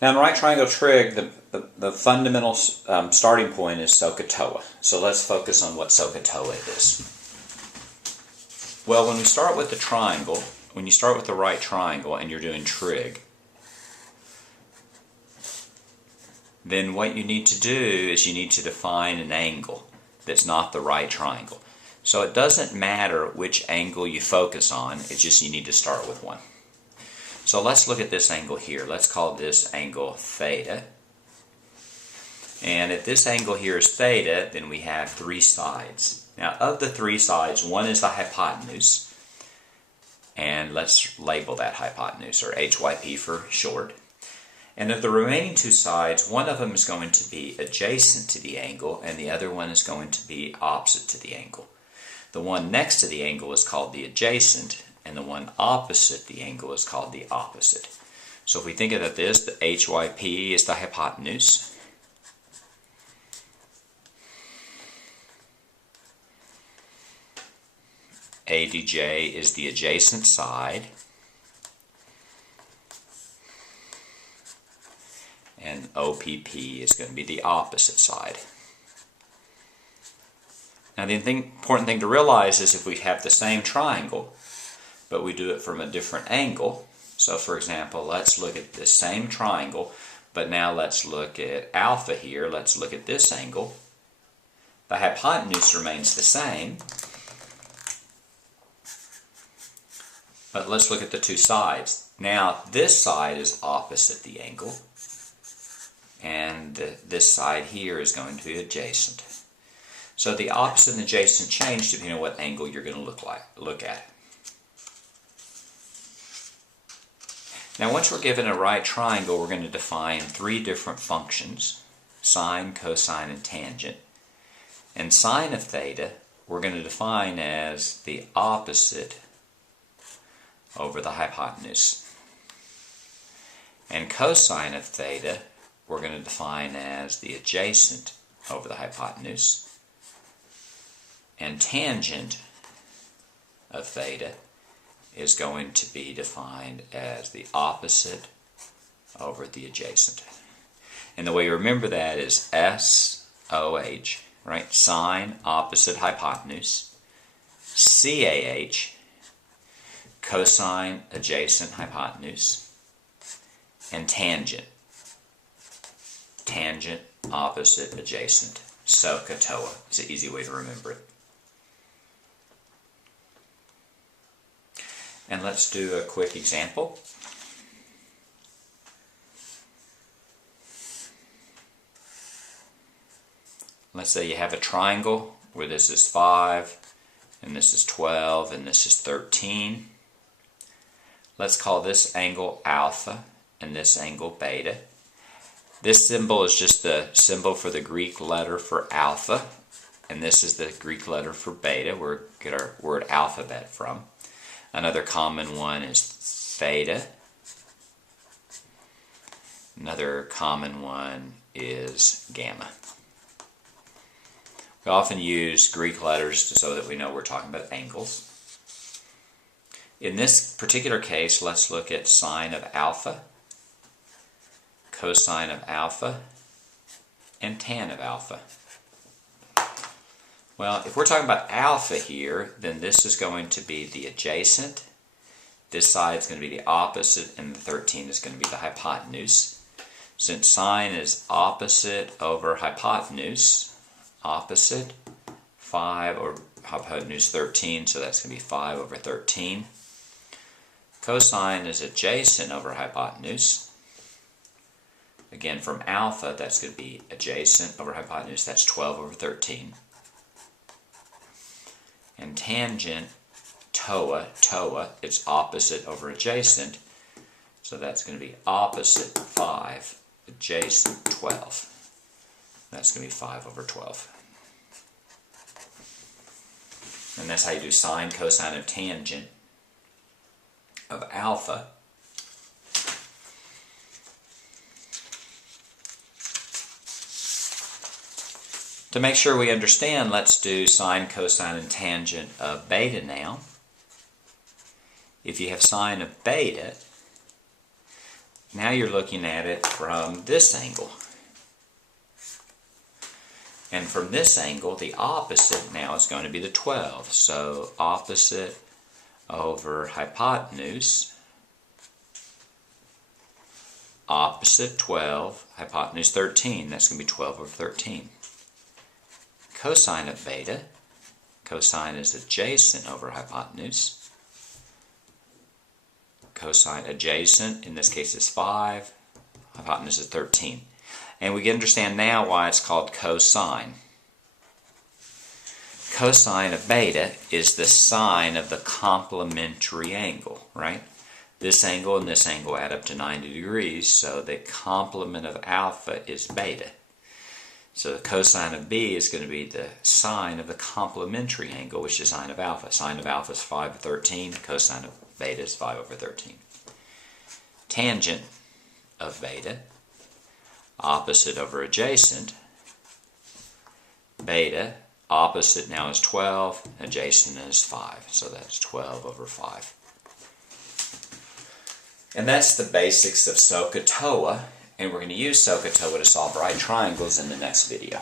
Now in right triangle trig, the fundamental starting point is SohCahToa. So let's focus on what SohCahToa is. Well, when we start with the triangle, when you start with the right triangle and you're doing trig, then what you need to do is you need to define an angle that's not the right triangle. So it doesn't matter which angle you focus on, it's just you need to start with one. So let's look at this angle here. Let's call this angle theta. And if this angle here is theta, then we have three sides. Now of the three sides, one is the hypotenuse. And let's label that hypotenuse, or HYP for short. And of the remaining two sides, one of them is going to be adjacent to the angle, and the other one is going to be opposite to the angle. The one next to the angle is called the adjacent, and the one opposite the angle is called the opposite. So if we think of this, the HYP is the hypotenuse. ADJ is the adjacent side. And OPP is going to be the opposite side. Now the important thing to realize is if we have the same triangle, but we do it from a different angle. So for example, let's look at the same triangle, but now let's look at alpha here. Let's look at this angle. The hypotenuse remains the same, but let's look at the two sides. Now this side is opposite the angle, and this side here is going to be adjacent. So the opposite and adjacent change depending on what angle you're going to look at. Now once we're given a right triangle, we're going to define three different functions: sine, cosine, and tangent. And sine of theta we're going to define as the opposite over the hypotenuse. And cosine of theta we're going to define as the adjacent over the hypotenuse. And tangent of theta is going to be defined as the opposite over the adjacent. And the way you remember that is SOH, right? Sine, opposite, hypotenuse. CAH, cosine, adjacent, hypotenuse. And tangent. Tangent, opposite, adjacent. SohCahToa. It's an easy way to remember it. And let's do a quick example. Let's say you have a triangle where this is 5, and this is 12, and this is 13. Let's call this angle alpha, and this angle beta. This symbol is just the symbol for the Greek letter for alpha, and this is the Greek letter for beta, where we get our word alphabet from. Another common one is theta. Another common one is gamma. We often use Greek letters so that we know we're talking about angles. In this particular case, let's look at sine of alpha, cosine of alpha, and tan of alpha. Well, if we're talking about alpha here, then this is going to be the adjacent, this side is going to be the opposite, and the 13 is going to be the hypotenuse. Since sine is opposite over hypotenuse, opposite, 5 over hypotenuse 13, so that's going to be 5 over 13. Cosine is adjacent over hypotenuse. Again, from alpha, that's going to be adjacent over hypotenuse, that's 12 over 13. And tangent, TOA, it's opposite over adjacent, so that's going to be opposite 5, adjacent 12. That's going to be 5 over 12. And that's how you do sine, cosine, and tangent of alpha. To make sure we understand, let's do sine, cosine, and tangent of beta now. If you have sine of beta, now you're looking at it from this angle. And from this angle, the opposite now is going to be the 12. So opposite over hypotenuse, opposite 12, hypotenuse 13. That's going to be 12 over 13. Cosine of beta, cosine is adjacent over hypotenuse. Cosine adjacent, in this case, is 5. Hypotenuse is 13. And we can understand now why it's called cosine. Cosine of beta is the sine of the complementary angle, right? This angle and this angle add up to 90 degrees, so the complement of alpha is beta. So the cosine of B is going to be the sine of the complementary angle, which is sine of alpha. Sine of alpha is 5 over 13. Cosine of beta is 5 over 13. Tangent of beta, opposite over adjacent. Beta, opposite now is 12, adjacent is 5. So that's 12 over 5. And that's the basics of SohCahToa. And we're going to use SohCahToa to solve right triangles in the next video.